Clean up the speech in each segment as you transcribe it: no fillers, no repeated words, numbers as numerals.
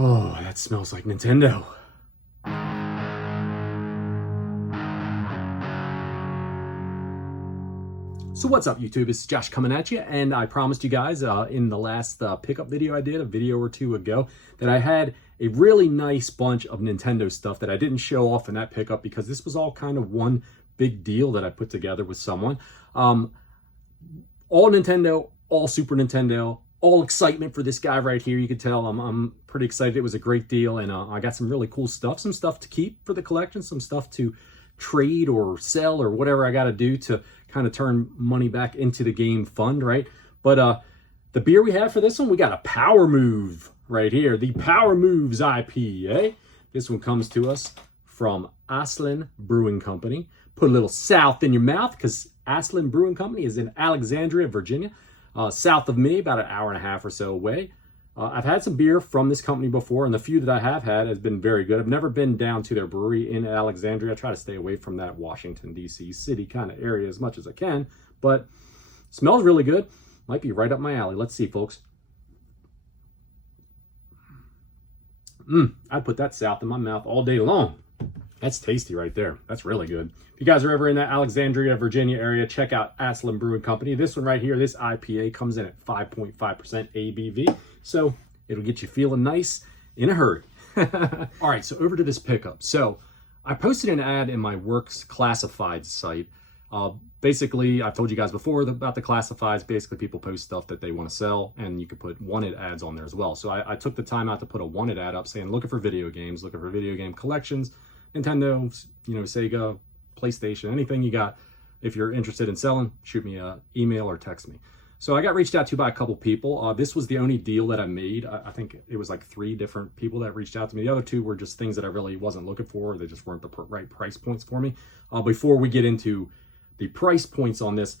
Oh, that smells like Nintendo. So what's up, YouTube? It's Josh coming at you, and I promised you guys in the last pickup video I did a video or two ago that I had a really nice bunch of Nintendo stuff that I didn't show off in that pickup because this was all kind of one big deal that I put together with someone. All Nintendo, all Super Nintendo, all excitement for this guy right here. You can tell I'm pretty excited. It was a great deal, and I got some really cool stuff, some stuff to keep for the collection, some stuff to trade or sell or whatever I got to do to kind of turn money back into the game fund, right? But the beer we have for this one, we got a Power Move right here, the Power Moves IPA. This one comes to us from Aslin Brewing Company. Put a little south in your mouth because Aslin Brewing Company is in Alexandria, Virginia, south of me, about an hour and a half or so away. I've had some beer from this company before, and the few that I have had has been very good. I've never been down to their brewery in Alexandria. I try to stay away from that Washington, D.C. city kind of area as much as I can, but smells really good. Might be right up my alley. Let's see, folks. I'd put that south in my mouth all day long. That's tasty right there. That's really good. If you guys are ever in that Alexandria, Virginia area, check out Aslin Brewing Company. This one right here, this IPA comes in at 5.5% ABV. So it'll get you feeling nice in a hurry. All right, so over to this pickup. So I posted an ad in my Works Classifieds site. Basically, I've told you guys before about the classifieds. Basically, people post stuff that they want to sell, and you can put wanted ads on there as well. So I took the time out to put a wanted ad up saying, looking for video games, looking for video game collections, Nintendo, Sega, PlayStation, anything you got. If you're interested in selling, shoot me an email or text me. So I got reached out to by a couple people. This was the only deal that I made. I think it was like 3 different people that reached out to me. The other 2 were just things that I really wasn't looking for. They just weren't the right price points for me. Before we get into the price points on this,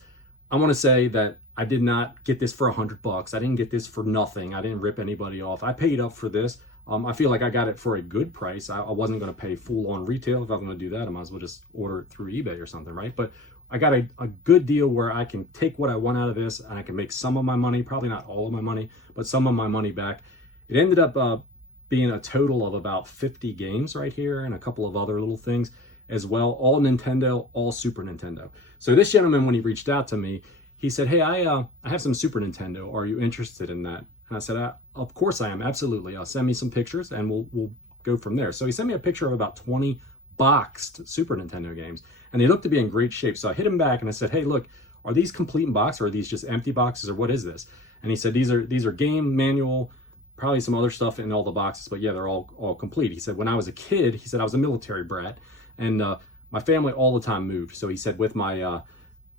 I want to say that I did not get this for $100. I didn't get this for nothing. I didn't rip anybody off. I paid up for this. I feel like I got it for a good price. I wasn't going to pay full on retail. If I was going to do that, I might as well just order it through eBay or something, right? But I got a good deal where I can take what I want out of this and I can make some of my money, probably not all of my money, but some of my money back. It ended up being a total of about 50 games right here and a couple of other little things as well. All Nintendo, all Super Nintendo. So this gentleman, when he reached out to me, he said, hey, I have some Super Nintendo. Are you interested in that? And I said, of course I am, absolutely. Send me some pictures and we'll go from there. So he sent me a picture of about 20 boxed Super Nintendo games, and they looked to be in great shape. So I hit him back and I said, hey, look, are these complete in box or are these just empty boxes or what is this? And he said, these are game manual, probably some other stuff in all the boxes, but yeah, they're all complete. He said, when I was a kid, he said, I was a military brat and my family all the time moved. So he said, with my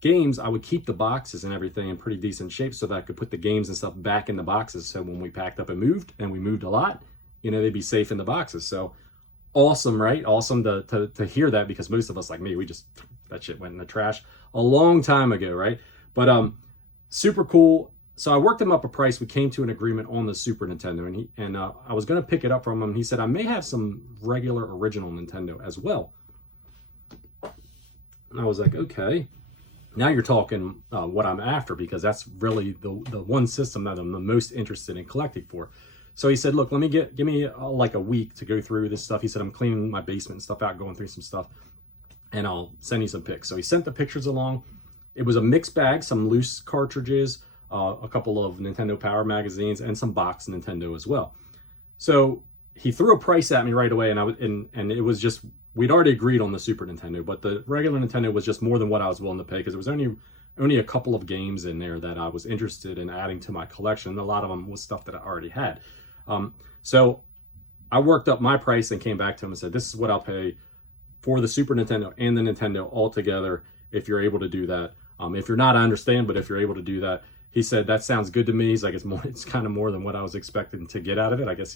games, I would keep the boxes and everything in pretty decent shape so that I could put the games and stuff back in the boxes. So when we packed up and we moved a lot, they'd be safe in the boxes. So awesome, right? Awesome to hear that, because most of us like me, that shit went in the trash a long time ago, right? But super cool. So I worked him up a price. We came to an agreement on the Super Nintendo, and I was going to pick it up from him. He said, I may have some regular original Nintendo as well. And I was like, okay. Now you're talking what I'm after, because that's really the one system that I'm the most interested in collecting for. So he said, look, give me like a week to go through this stuff. He said, I'm cleaning my basement and stuff out, going through some stuff, and I'll send you some pics. So he sent the pictures along. It was a mixed bag, some loose cartridges, a couple of Nintendo Power magazines, and some boxed Nintendo as well. So he threw a price at me right away, and it was just, we'd already agreed on the Super Nintendo, but the regular Nintendo was just more than what I was willing to pay, because there was only a couple of games in there that I was interested in adding to my collection. A lot of them was stuff that I already had. So I worked up my price and came back to him and said, this is what I'll pay for the Super Nintendo and the Nintendo all together, if you're able to do that. If you're not, I understand, but if you're able to do that, he said, that sounds good to me. He's like, it's kind of more than what I was expecting to get out of it. I guess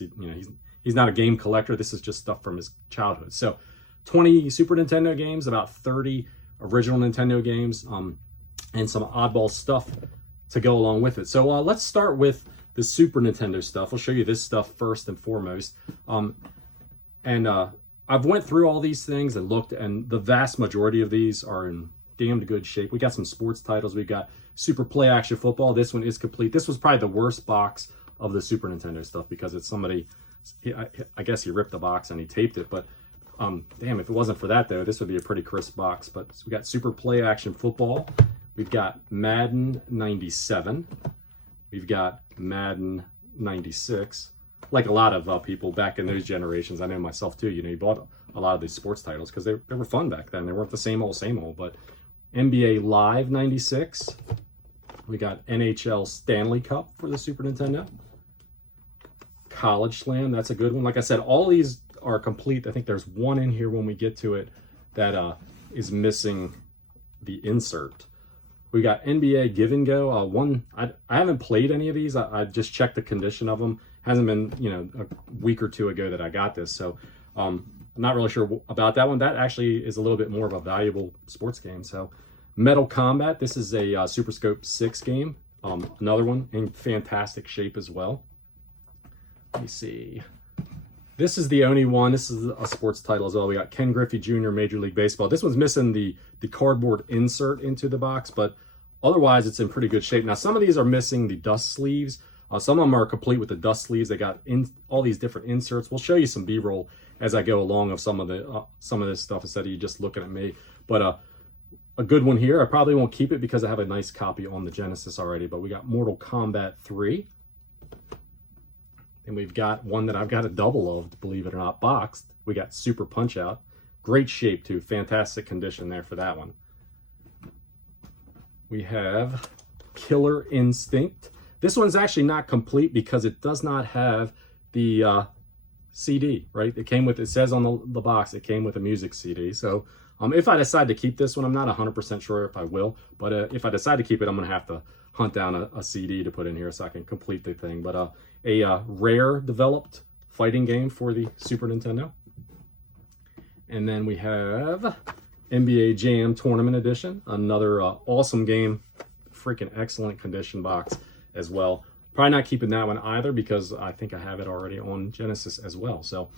he's not a game collector. This is just stuff from his childhood. So 20 Super Nintendo games, about 30 original Nintendo games, and some oddball stuff to go along with it. So let's start with the Super Nintendo stuff. I'll show you this stuff first and foremost. I've went through all these things and looked, and the vast majority of these are in damned good shape. We got some sports titles. We got Super Play Action Football. This one is complete. This was probably the worst box of the Super Nintendo stuff, because it's somebody I guess he ripped the box and he taped it, but damn, if it wasn't for that though, this would be a pretty crisp box. But so we got Super Play Action Football. We've got Madden 97. We've got Madden 96. Like a lot of people back in those generations, I know myself too, you bought a lot of these sports titles because they were fun back then. They weren't the same old, but NBA Live 96. We got NHL Stanley Cup for the Super Nintendo. College Slam, that's a good one. Like I said, all these are complete. I think there's one in here when we get to it that is missing the insert. We got NBA Give and Go. I haven't played any of these. I just checked the condition of them. Hasn't been, a week or two ago that I got this. So I'm not really sure about that one. That actually is a little bit more of a valuable sports game. So Metal Combat. This is a Super Scope 6 game. Another one in fantastic shape as well. Let me see. This is the only one. This is a sports title as well. We got Ken Griffey Jr. Major League Baseball. This one's missing the cardboard insert into the box, but otherwise it's in pretty good shape. Now, some of these are missing the dust sleeves. Some of them are complete with the dust sleeves. They got all these different inserts. We'll show you some B-roll as I go along of some of this stuff instead of you just looking at me. But a good one here. I probably won't keep it because I have a nice copy on the Genesis already. But we got Mortal Kombat 3. And we've got one that I've got a double of, believe it or not, boxed. We got Super Punch-Out. Great shape, too. Fantastic condition there for that one. We have Killer Instinct. This one's actually not complete because it does not have the CD, right? It says on the box, it came with a music CD. So if I decide to keep this one, I'm not 100% sure if I will. But if I decide to keep it, I'm going to have to hunt down a CD to put in here so I can complete the thing. But a Rare developed fighting game for the Super Nintendo. And then we have NBA Jam Tournament Edition, another awesome game, freaking excellent condition box as well. Probably not keeping that one either because I think I have it already on Genesis as well. So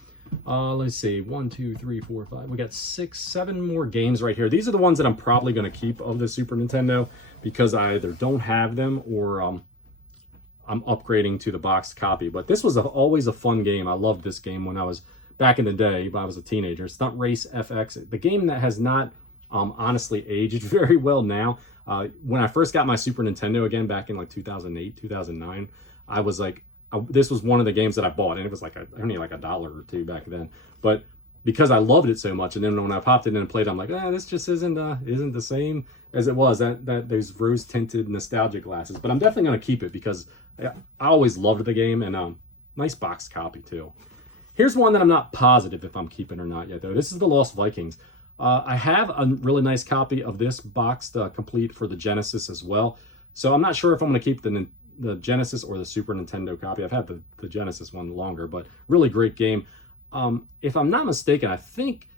let's see, 1, 2, 3, 4, 5. We got 6, 7 more games right here. These are the ones that I'm probably going to keep of the Super Nintendo because I either don't have them or I'm upgrading to the boxed copy. But this was always a fun game. I loved this game when I was back in the day, when I was a teenager. Stunt Race FX, the game that has not honestly aged very well now. When I first got my Super Nintendo again back in like 2008, 2009, I was like, this was one of the games that I bought, and it was like only like $1 or $2 back then. But because I loved it so much, and then when I popped it in and played, I'm like, this just isn't the same as it was. That those rose tinted nostalgia glasses. But I'm definitely gonna keep it because I always loved the game, and nice box copy too. Here's one that I'm not positive if I'm keeping or not yet though. This is the Lost Vikings. I have a really nice copy of this boxed complete for the Genesis as well. So I'm not sure if I'm going to keep the Genesis or the Super Nintendo copy. I've had the Genesis one longer, but really great game. If I'm not mistaken, I think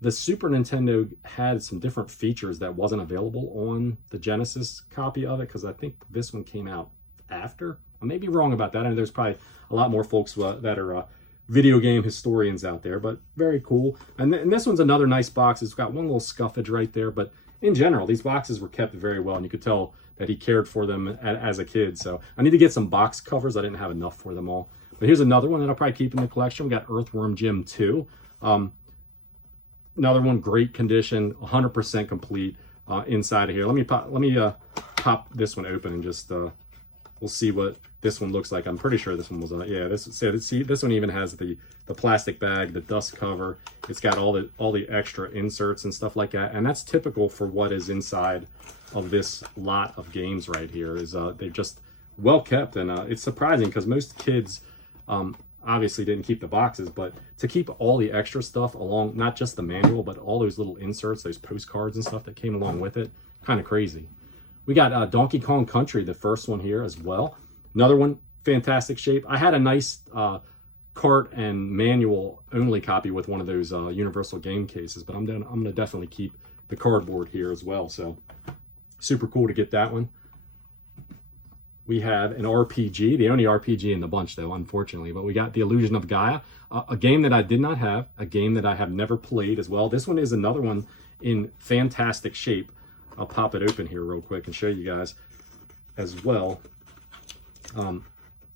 the Super Nintendo had some different features that wasn't available on the Genesis copy of it because I think this one came out after. I may be wrong about that. I know there's probably a lot more folks that are video game historians out there, but very cool. And this one's another nice box. It's got one little scuffage right there, but in general, these boxes were kept very well, and you could tell that he cared for them as a kid. So I need to get some box covers. I didn't have enough for them all. But here's another one that I'll probably keep in the collection. We got Earthworm Jim 2. Another one, great condition, 100% complete inside of here. Let me pop this one open and just we'll see what this one looks like. I'm pretty sure this one was this one even has the plastic bag, the dust cover. It's got all the extra inserts and stuff like that, and that's typical for what is inside of this lot of games right here. Is they're just well kept, and it's surprising because most kids obviously didn't keep the boxes, but to keep all the extra stuff along, not just the manual, but all those little inserts, those postcards and stuff that came along with it, kind of crazy. We got Donkey Kong Country, the first one here as well. Another one, fantastic shape. I had a nice cart and manual only copy with one of those universal game cases, but I'm gonna definitely keep the cardboard here as well. So super cool to get that one. We have an RPG, the only RPG in the bunch though, unfortunately, but we got The Illusion of Gaia, a game that I did not have, a game that I have never played as well. This one is another one in fantastic shape. I'll pop it open here real quick and show you guys as well.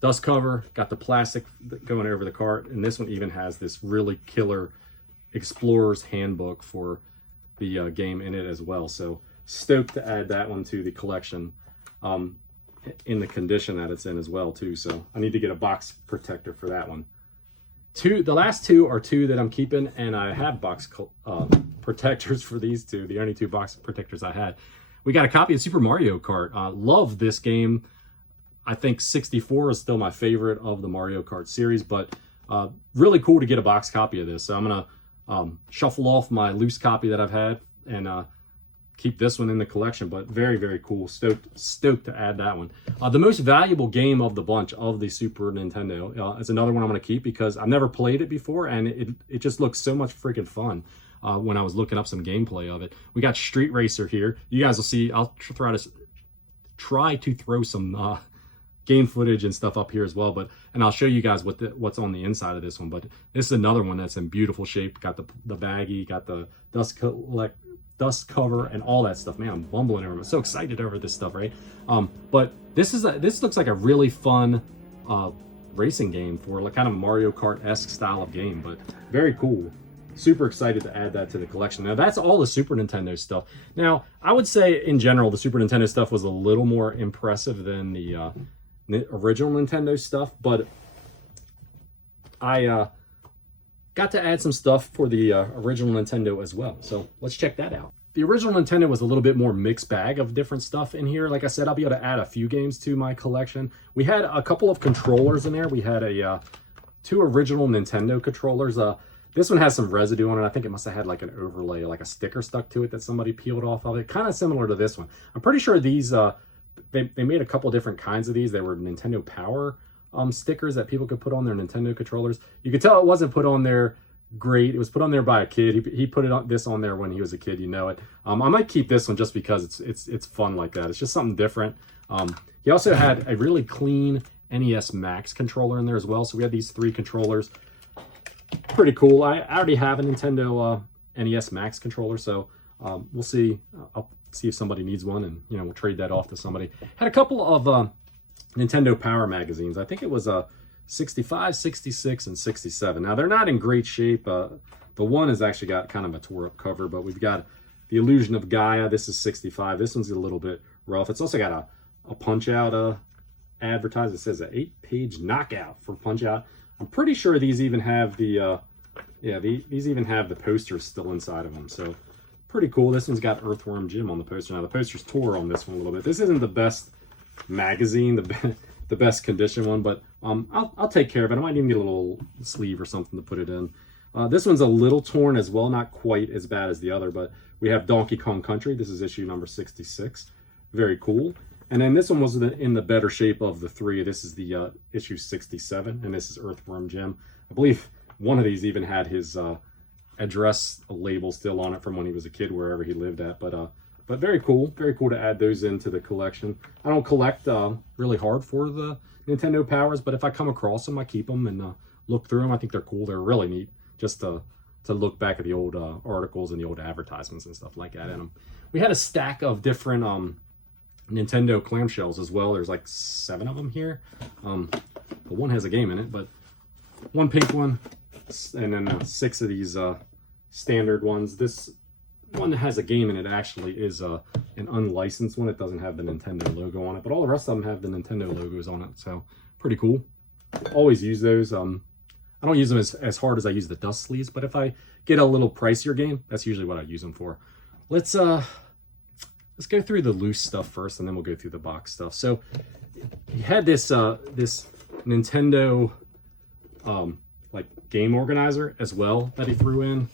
dust cover, got the plastic going over the cart, and this one even has this really killer Explorer's Handbook for the game in it as well. So stoked to add that one to the collection in the condition that it's in as well too. So I need to get a box protector for that one. The last two are two that I'm keeping, and I have box protectors for these two, the only two box protectors I had. We got a copy of Super Mario Kart. Love this game. I think 64 is still my favorite of the Mario Kart series, but really cool to get a box copy of this. So I'm gonna shuffle off my loose copy that I've had and keep this one in the collection, but very, very cool. Stoked to add that one. The most valuable game of the bunch of the Super Nintendo is another one I'm going to keep because I've never played it before, and it just looks so much freaking fun when I was looking up some gameplay of it. We got Street Racer here. You guys will see. I'll try to throw some game footage and stuff up here as well, and I'll show you guys what's on the inside of this one. But this is another one that's in beautiful shape. Got the baggie, got the dust cover and all that stuff. Man, I'm bumbling over. I'm so excited over this stuff, right? But this looks like a really fun racing game for like kind of Mario Kart-esque style of game, but very cool. Super excited to add that to the collection. Now that's all the Super Nintendo stuff. Now I would say in general the Super Nintendo stuff was a little more impressive than the original Nintendo stuff, but I got to add some stuff for the original Nintendo as well. So let's check that out. The original Nintendo was a little bit more mixed bag of different stuff in here. Like I said, I'll be able to add a few games to my collection. We had a couple of controllers in there. We had two original Nintendo controllers. This one has some residue on it. I think it must have had like an overlay, like a sticker stuck to it that somebody peeled off of it. Kind of similar to this one. I'm pretty sure these, they made a couple different kinds of these. They were Nintendo Power stickers that people could put on their Nintendo controllers. You could tell it wasn't put on there great. It was put on there by a kid. He put this on there when he was a kid, you know it. I might keep this one just because it's fun like that. It's just something different. He also had a really clean NES Max controller in there as well. So we had these three controllers. Pretty cool. I already have a Nintendo NES Max controller, so we'll see. I'll see if somebody needs one, and we'll trade that off to somebody. Had a couple of Nintendo Power magazines. I think it was 65, 66, and 67. Now they're not in great shape. The one has actually got kind of a tore up cover, but we've got The Illusion of Gaia. This is 65. This one's a little bit rough. It's also got a punch out advertisement. It says an 8-page knockout for punch out. I'm pretty sure these even have the these even have the posters still inside of them. So pretty cool. This one's got Earthworm Jim on the poster. Now the poster's tore on this one a little bit. This isn't the best magazine, the best condition one, but I'll take care of it. I might even get a little sleeve or something to put it in. This one's a little torn as well, not quite as bad as the other, but we have Donkey Kong Country. This is issue number 66. Very cool. And then this one was in the better shape of the three. This is the issue 67, and this is Earthworm Jim. I believe one of these even had his address label still on it from when he was a kid, wherever he lived at. But very cool to add those into the collection. I don't collect really hard for the Nintendo Powers, but if I come across them, I keep them and look through them. I think they're cool. They're really neat just to look back at the old articles and the old advertisements and stuff like that in them. We had a stack of different Nintendo clamshells as well. There's like 7 of them here. The one has a game in it, but one pink one, and then 6 of these standard ones. This one that has a game in it actually is an unlicensed one. It doesn't have the Nintendo logo on it, but all the rest of them have the Nintendo logos on it, so pretty cool. Always use those. I don't use them as hard as I use the dust sleeves, but if I get a little pricier game, that's usually what I use them for. Let's go through the loose stuff first, and then we'll go through the box stuff. So he had this this Nintendo like game organizer as well that he threw in.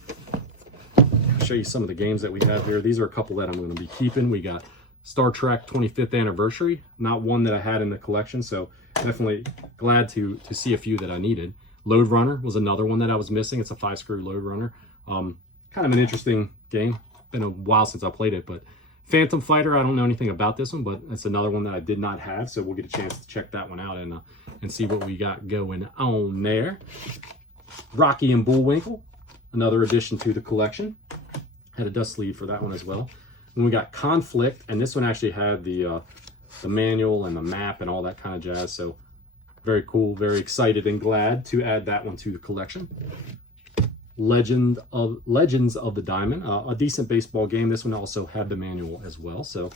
I'll show you some of the games that we have here. These are a couple that I'm going to be keeping. We got Star Trek 25th Anniversary, not one that I had in the collection, so definitely glad to see a few that I needed. Load Runner was another one that I was missing. It's a 5-screw Load Runner. Kind of an interesting game. Been a while since I played it, but Phantom Fighter, I don't know anything about this one, but it's another one that I did not have, so we'll get a chance to check that one out and see what we got going on there. Rocky and Bullwinkle, another addition to the collection. Had a dust sleeve for that one as well. And we got Conflict, and this one actually had the manual and the map and all that kind of jazz, so Very cool, very excited and glad to add that one to the collection. Legends of the Diamond, a decent baseball game. This one also had the manual as well, so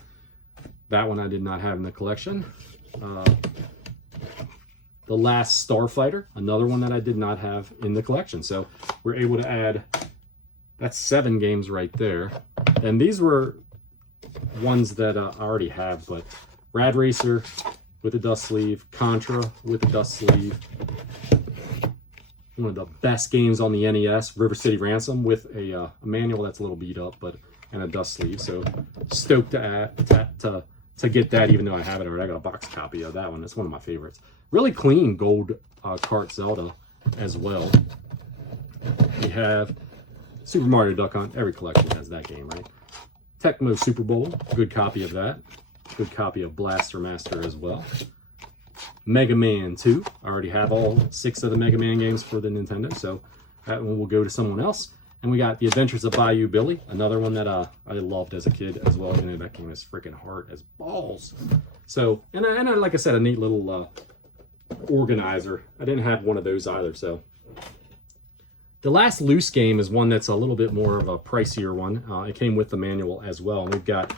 that one I did not have in the collection. The Last Starfighter, another one that I did not have in the collection. So we're able to add, that's 7 games right there. And these were ones that I already have, but Rad Racer with a dust sleeve, Contra with a dust sleeve, one of the best games on the NES, River City Ransom, with a manual that's a little beat up, but and a dust sleeve. So stoked to get that, even though I have it already. I got a box copy of that one. It's one of my favorites. Really clean gold cart Zelda as well. We have Super Mario Duck Hunt. Every collection has that game, right? Tecmo Super Bowl, good copy of that. Good copy of Blaster Master as well. Mega Man 2. I already have all 6 of the Mega Man games for the Nintendo, so that one will go to someone else. And we got The Adventures of Bayou Billy, another one that I loved as a kid as well. You know, that game is freaking hard as balls. So, and like I said, a neat little organizer. I didn't have one of those either, so. The last loose game is one that's a little bit more of a pricier one. It came with the manual as well. And we've got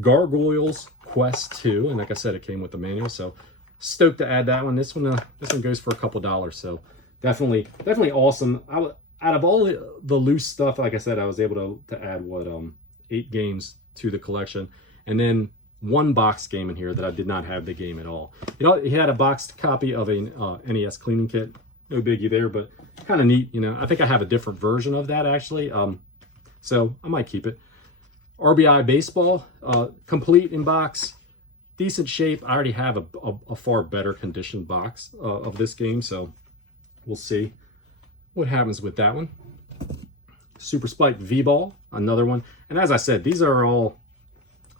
Gargoyles Quest 2, and like I said, it came with the manual, so stoked to add that one. This one goes for a couple dollars, so definitely awesome. Out of all the loose stuff, like I said, I was able to add 8 games to the collection, and then 1 box game in here that I did not have the game at all. You know, he had a boxed copy of a NES cleaning kit. No biggie there, but kind of neat. You know, I think I have a different version of that actually, so I might keep it. RBI Baseball, complete in box, decent shape. I already have a far better conditioned box of this game, so we'll see what happens with that one. Super Spike V-Ball, another one. And as I said, these are all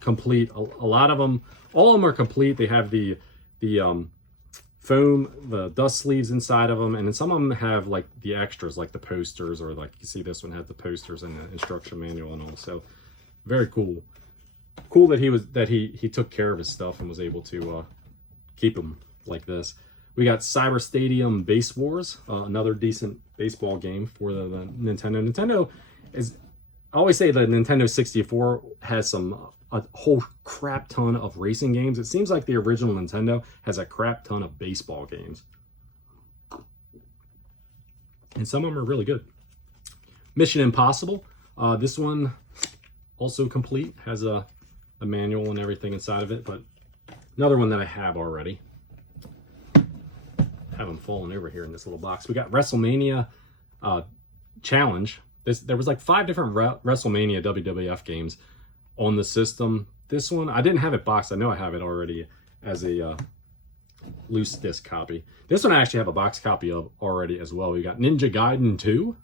complete. A lot of them, all of them are complete. They have the foam, the dust sleeves inside of them, and then some of them have like the extras, like the posters, or like you see this one has the posters and the instruction manual and all. So very cool. Cool that he took care of his stuff and was able to keep them like this. We got Cyber Stadium Base Wars, another decent baseball game for the Nintendo. Nintendo is, I always say the Nintendo 64 has a whole crap ton of racing games. It seems like the original Nintendo has a crap ton of baseball games. And some of them are really good. Mission Impossible. This one also complete, has a manual and everything inside of it, but another one that I have already. Have them falling over here in this little box. We got WrestleMania Challenge. There was like 5 different WrestleMania WWF games on the system. This one, I didn't have it boxed. I know I have it already as a loose disc copy. This one I actually have a box copy of already as well. We got Ninja Gaiden 2.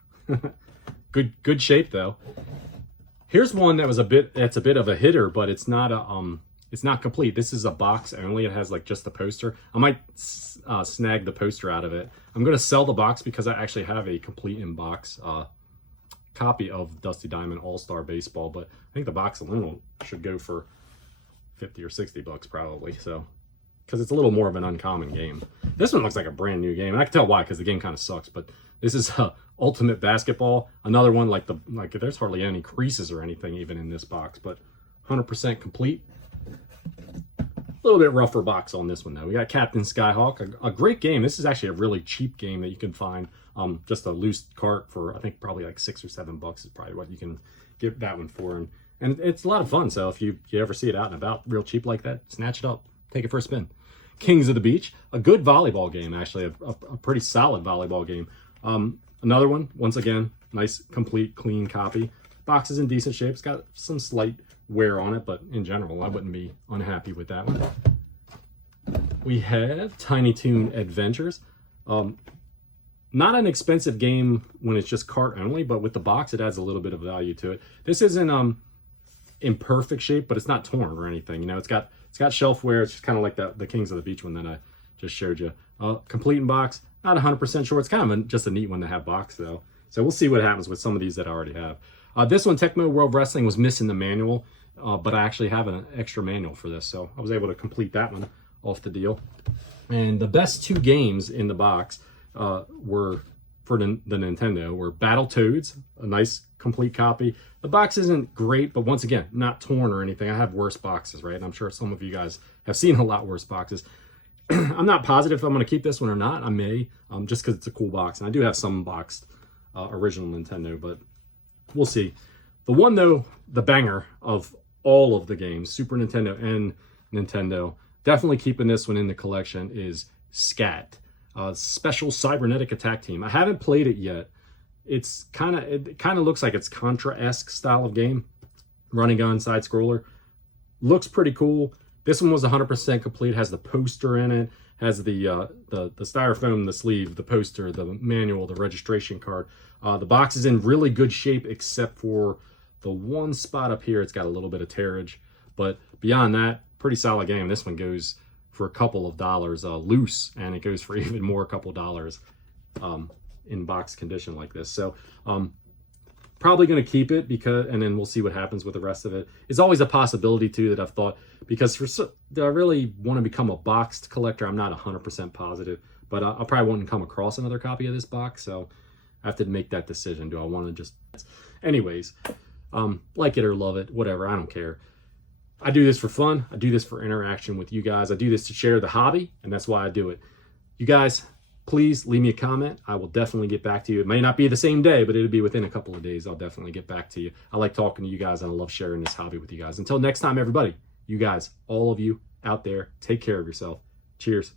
Good shape though. Here's one that was a bit of a hitter, but it's not complete. This is a box only. It has like just the poster. I might snag the poster out of it. I'm gonna sell the box because I actually have a complete in box copy of Dusty Diamond All-Star Baseball, but I think the box alone should go for 50 or 60 bucks probably. So, because it's a little more of an uncommon game. This one looks like a brand new game, and I can tell why, because the game kind of sucks. But this is Ultimate Basketball, another one like there's hardly any creases or anything even in this box, but 100% complete. A little bit rougher box on this one though. We got Captain Skyhawk, a great game. This is actually a really cheap game that you can find. Just a loose cart for I think probably like 6 or 7 bucks is probably what you can get that one for, and it's a lot of fun. So if you ever see it out and about real cheap like that, snatch it up, take it for a spin. Kings of the Beach, a good volleyball game actually, a pretty solid volleyball game. Another one, once again, nice complete clean copy. Box is in decent shape. It's got some slight wear on it, but in general I wouldn't be unhappy with that one. We have Tiny Toon Adventures. Not an expensive game when it's just cart only, but with the box it adds a little bit of value to it. This isn't in perfect shape, but it's not torn or anything. You know, it's got shelf wear. It's just kind of like the Kings of the Beach one that I just showed you. Complete in box, not 100% sure. It's kind of just a neat one to have box though. So we'll see what happens with some of these that I already have. This one, Tecmo World Wrestling, was missing the manual, but I actually have an extra manual for this, so I was able to complete that one off the deal. And the best 2 games in the box were for the Nintendo were Battletoads, a nice complete copy. The box isn't great, but once again, not torn or anything. I have worse boxes, right? And I'm sure some of you guys have seen a lot worse boxes. I'm not positive if I'm going to keep this one or not. I may, just because it's a cool box. And I do have some boxed original Nintendo, but we'll see. The one, though, the banger of all of the games, Super Nintendo and Nintendo, definitely keeping this one in the collection, is Scat, Special Cybernetic Attack Team. I haven't played it yet. It kind of looks like it's Contra-esque style of game, running gun side scroller. Looks pretty cool. This one was 100% complete. Has the poster in it. Has the styrofoam, the sleeve, the poster, the manual, the registration card. The box is in really good shape, except for the one spot up here. It's got a little bit of tearage, but beyond that, pretty solid game. This one goes for a couple of dollars loose, and it goes for even more, a couple dollars in box condition like this. So probably going to keep it, and then we'll see what happens with the rest of it. It's always a possibility too that I've thought, because I really want to become a boxed collector. I'm not 100% positive, but I probably won't come across another copy of this box, so I have to make that decision. Do I want to just, anyways, like it or love it, whatever, I don't care. I do this for fun. I do this for interaction with you guys. I do this to share the hobby, and that's why I do it. You guys, please leave me a comment. I will definitely get back to you. It may not be the same day, but it'll be within a couple of days. I'll definitely get back to you. I like talking to you guys, and I love sharing this hobby with you guys. Until next time, everybody, you guys, all of you out there, take care of yourself. Cheers.